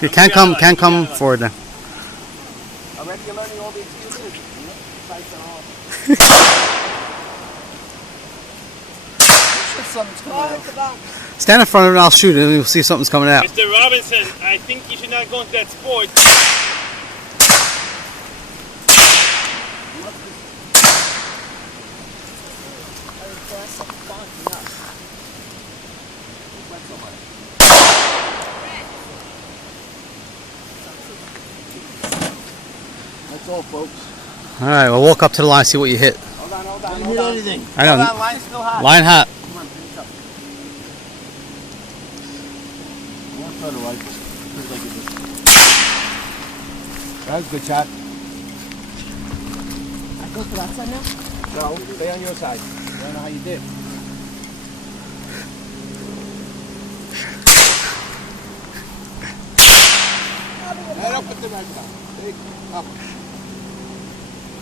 You can't come forward now. Already you're learning all the excuses. Sights are off. Something's coming out. Stand in front of it and I'll shoot it and you'll see something's coming out. Mr. Robinson, I think you should not go into that sport. That's all, folks. Alright, we'll walk up to the line and see what you hit. Hold on. Didn't hit anything. I know. Hold on, line's still hot. Line hot. Come on, finish up. One photo rifle. Like it is. That was a good shot. I go for that side now? No, stay on your side. I don't know how you did. Right up with the right side. Up.